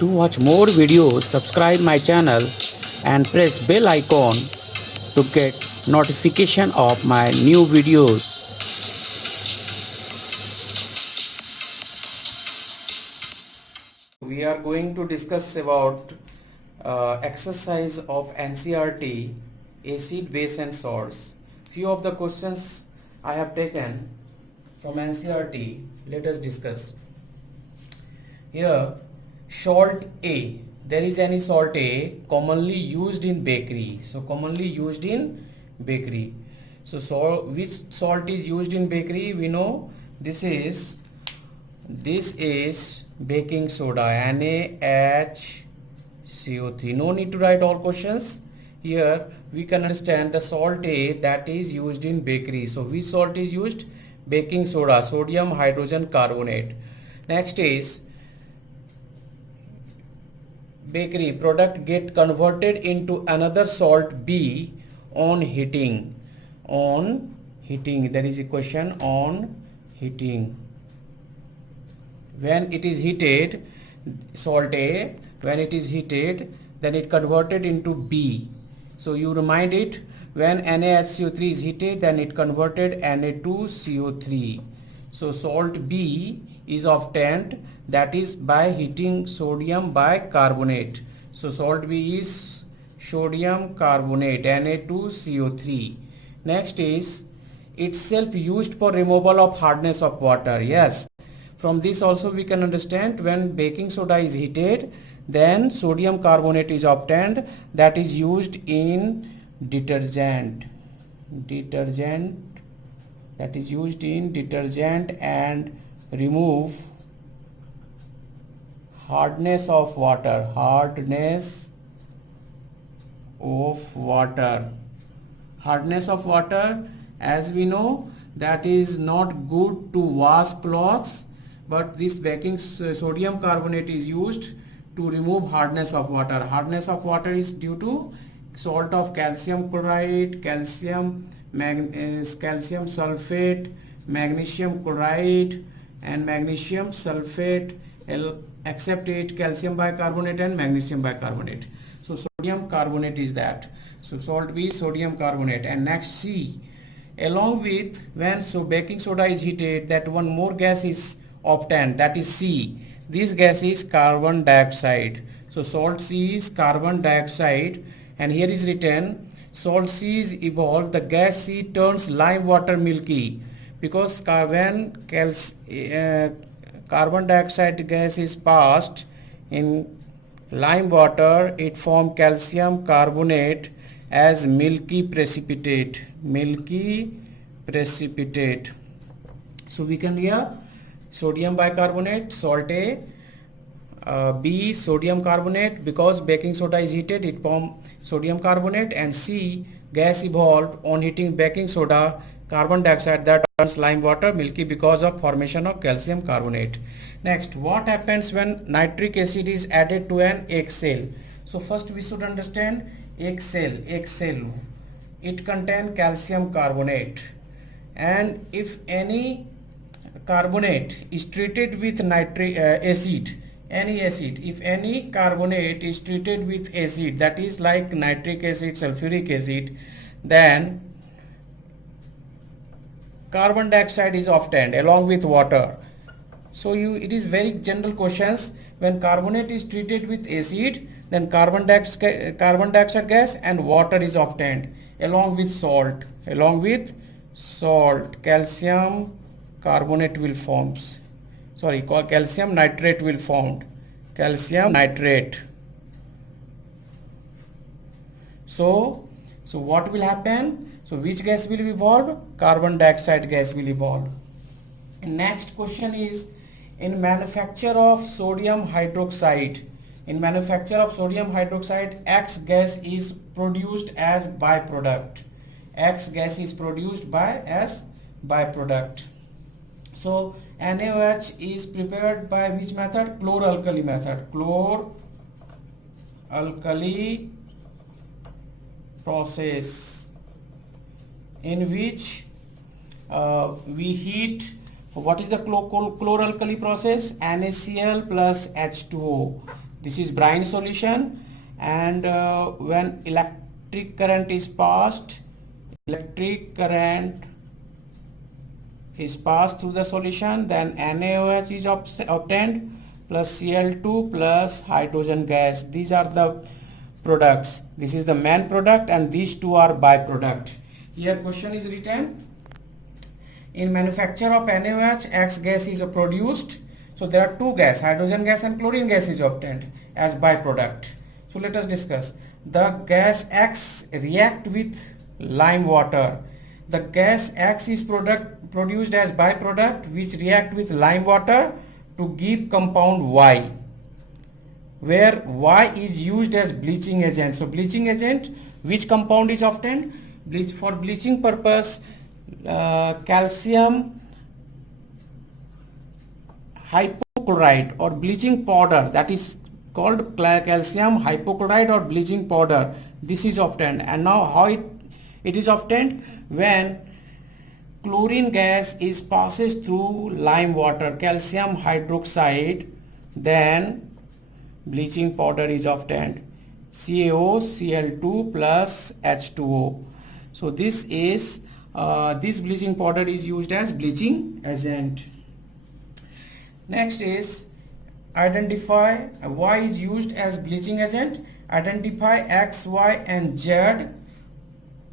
To watch more videos, subscribe my channel and press bell icon to get notification of my new videos. We are going to discuss about exercise of NCERT, acid, base and salts. Few of the questions I have taken from NCERT. Let us discuss. Here, salt A. There is any salt A commonly used in bakery. So commonly used in bakery. So which salt is used in bakery? We know this is baking soda, NaHCO3. No need to write all questions. Here we can understand the salt A that is used in bakery. So which salt is used? Baking soda, sodium hydrogen carbonate. Next is bakery product get converted into another salt B on heating. There is a question on heating. When it is heated, salt A, when it is heated, then it converted into B. So you remind it, when NaHCO3 is heated, then it converted Na2CO3. So salt B is obtained, that is by heating sodium bicarbonate. So salt B is sodium carbonate, Na2CO3. Next is itself used for removal of hardness of water. Yes. From this also we can understand, when baking soda is heated, then sodium carbonate is obtained, that is used in detergent. That is used in detergent and remove hardness of water. Hardness of water, as we know, that is not good to wash clothes, but this baking sodium carbonate is used to remove hardness of water. Hardness of water is due to salt of calcium chloride, calcium sulfate, magnesium chloride and magnesium sulfate, except it calcium bicarbonate and magnesium bicarbonate. So sodium carbonate is that. So salt B, sodium carbonate. And next C, along with when baking soda is heated, that one more gas is obtained, that is C. This gas is carbon dioxide. So salt C is carbon dioxide, and here is written salt C is evolved, the gas C turns lime water milky, because when carbon dioxide gas is passed in lime water, it forms calcium carbonate as milky precipitate. So we can here sodium bicarbonate, salt A, B sodium carbonate, because baking soda is heated, it forms sodium carbonate, and C gas evolved on heating baking soda, carbon dioxide, that turns lime water milky because of formation of calcium carbonate. Next, what happens when nitric acid is added to an egg cell? So first we should understand egg cell. It contains calcium carbonate, and if any carbonate is treated with nitric acid, if any carbonate is treated with acid, that is like nitric acid, sulfuric acid, then carbon dioxide is obtained along with water. So it is very general questions. When carbonate is treated with acid, then carbon dioxide gas and water is obtained along with salt. Calcium carbonate will form. Calcium nitrate will form. Calcium nitrate. So what will happen? So which gas will evolve? Carbon dioxide gas will evolve. And next question is, in manufacture of sodium hydroxide, X gas is produced as byproduct. So NaOH is prepared by which method? Chloralkali method. Chloralkali process, in which we heat. What is the chloralkali process? NaCl plus H2O. This is brine solution, and when electric current is passed, electric current is passed through the solution, then NaOH is obtained plus Cl2 plus hydrogen gas. These are the products. This is the main product and these two are byproduct. Here question is written, in manufacture of NaOH, X gas is produced. So there are two gas, hydrogen gas and chlorine gas is obtained as byproduct. So let us discuss. The gas X react with lime water. The gas X is produced as byproduct which react with lime water to give compound Y, where Y is used as bleaching agent. So bleaching agent, which compound is obtained? For bleaching purpose, calcium hypochlorite or bleaching powder, that is called calcium hypochlorite or bleaching powder. This is obtained. And now how it is obtained? When chlorine gas is passes through lime water, calcium hydroxide, then bleaching powder is obtained, CaOCl2 plus H2O. So this is this bleaching powder is used as bleaching agent. Next is identify why is used as bleaching agent. Identify X, Y and Z.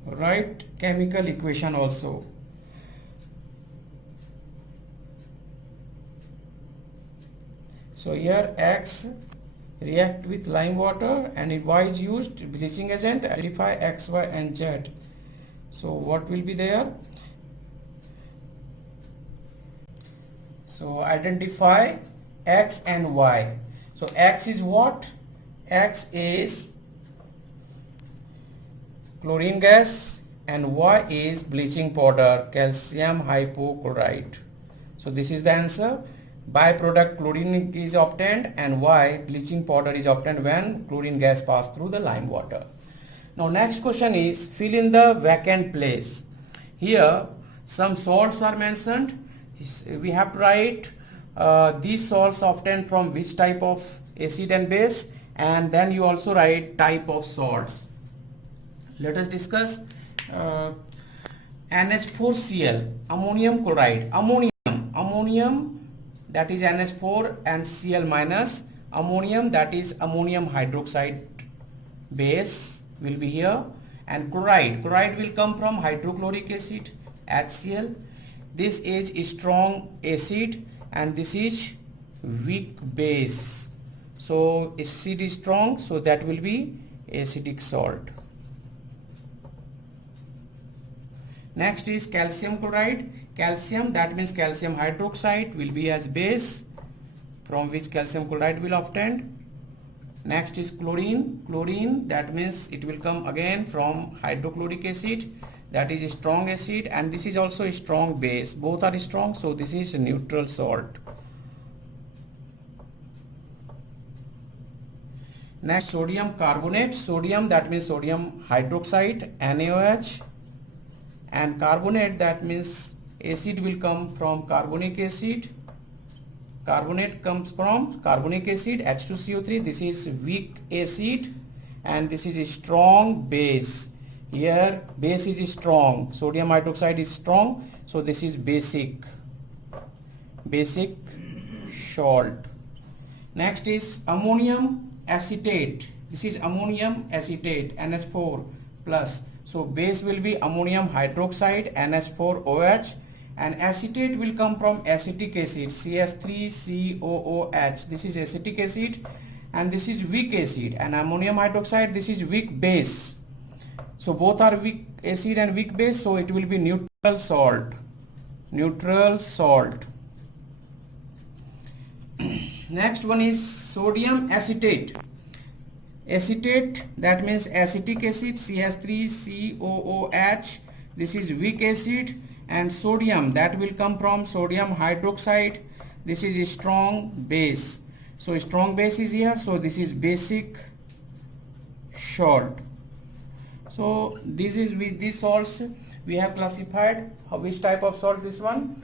Write chemical equation also. So here X react with lime water and if Y is used bleaching agent, identify X, Y and Z. So what will be there? So identify X and Y. So X is what? X is chlorine gas and Y is bleaching powder, calcium hypochlorite. So this is the answer. Byproduct chlorine is obtained and Y bleaching powder is obtained when chlorine gas passed through the lime water. Now next question is fill in the vacant place. Here some salts are mentioned. We have to write these salts obtained from which type of acid and base, and then you also write type of salts. Let us discuss NH4Cl, ammonium chloride, ammonium that is NH4 and Cl minus, ammonium that is ammonium hydroxide base will be here, and chloride will come from hydrochloric acid HCl. This is strong acid and this is weak base. So acid is strong, so that will be acidic salt. Next is calcium chloride. Calcium, that means calcium hydroxide, will be as base from which calcium chloride will obtained. Next is chlorine, that means it will come again from hydrochloric acid, that is a strong acid, and this is also a strong base. Both are strong, so this is a neutral salt. Next, sodium carbonate. Sodium, that means sodium hydroxide, NaOH, and carbonate, that means acid will come from carbonic acid. Carbonate comes from carbonic acid, H2CO3. This is weak acid and this is a strong base. Here base is strong, sodium hydroxide is strong, so this is basic salt. Next is ammonium acetate. This is ammonium acetate, NH4 plus. So base will be ammonium hydroxide, NH4OH, and acetate will come from acetic acid, CS3COOH. This is acetic acid and this is weak acid, and ammonium hydroxide, this is weak base. So both are weak acid and weak base, so it will be neutral salt. Next one is sodium acetate. Acetate, that means acetic acid, CH3COOH. This is weak acid, and sodium, that will come from sodium hydroxide. This is a strong base. So strong base is here, so this is basic salt. So this is with these salts we have classified which type of salt this one.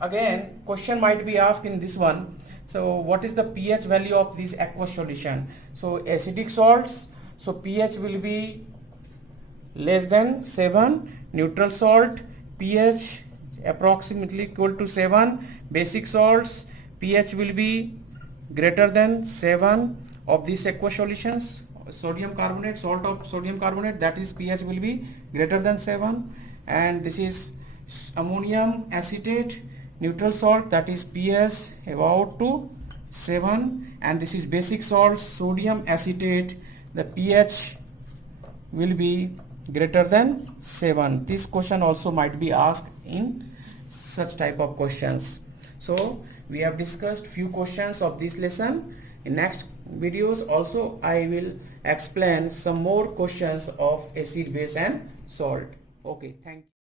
Again question might be asked in this one, So what is the pH value of this aqueous solution? So acidic salts, so pH will be less than 7. Neutral salt, pH approximately equal to 7. Basic salts, pH will be greater than 7 of these aqueous solutions. Sodium carbonate, salt of sodium carbonate, that is pH will be greater than 7. And this is ammonium acetate, neutral salt, that is pH about to 7. And this is basic salt, sodium acetate, the pH will be greater than 7. This question also might be asked in such type of questions. So we have discussed few questions of this lesson. In next videos also I will explain some more questions of acid, base and salt. Okay, thank you.